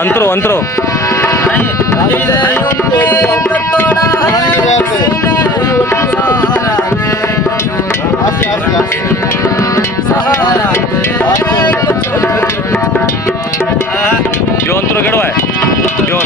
अंतरो अंतरो जो अंतरो केड़ो है जो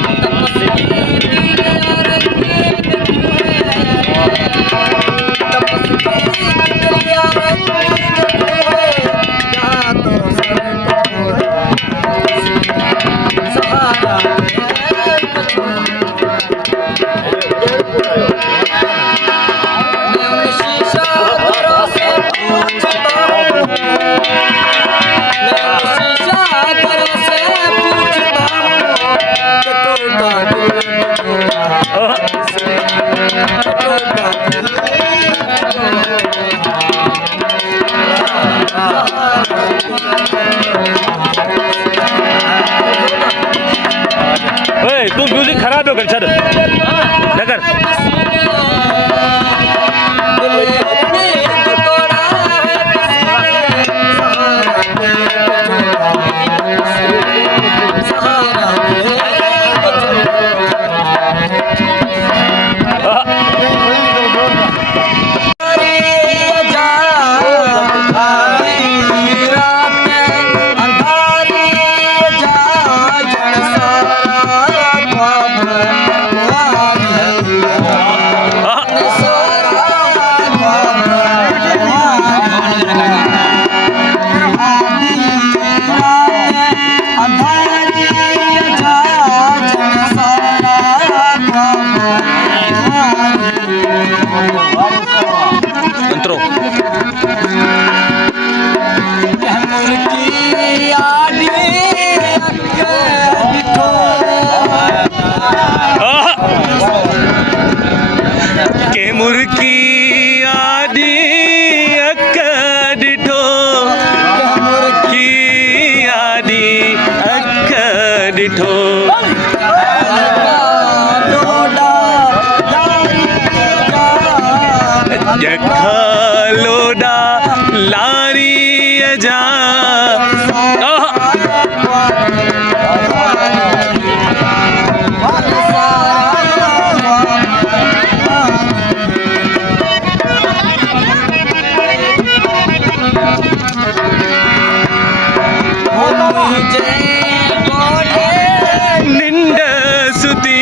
तू म्यूजिक खराब हो कर छड़ नगर लोडा लारी जा निंद सुती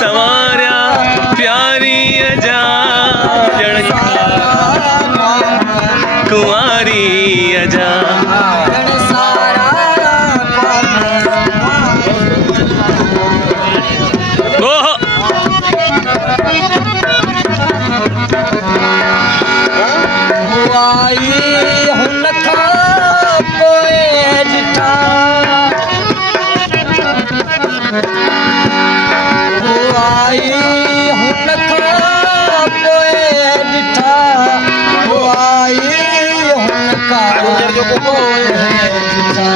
सवारा प्यार नखा पोए डिठा आई हुनका पोए डिठा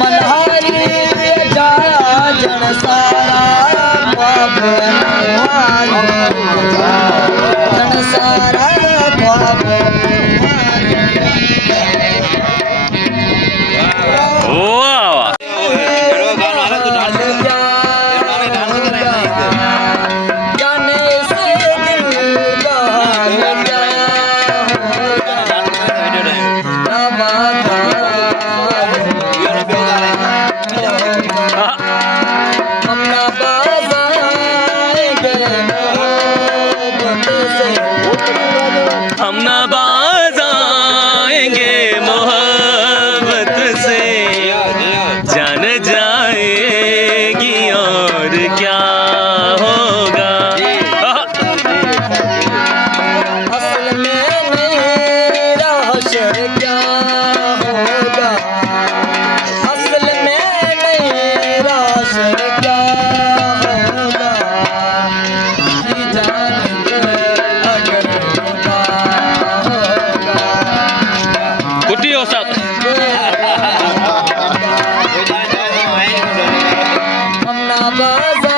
मल्हारी जा जन सारा ख्वाब जन सारा ख्वाब वाह जाने से दिल हम ना बाज़ाएंगे मोहब्बत से हम ना बाज आएंगे मोहब्बत से जान जाएगी और क्या होगा असल में मेरा हशर क्या होगा असल में मेरा हशर क्या होगा ये जानेंगे अगर खुदा होगा कुटी हो सब हम ना बाज़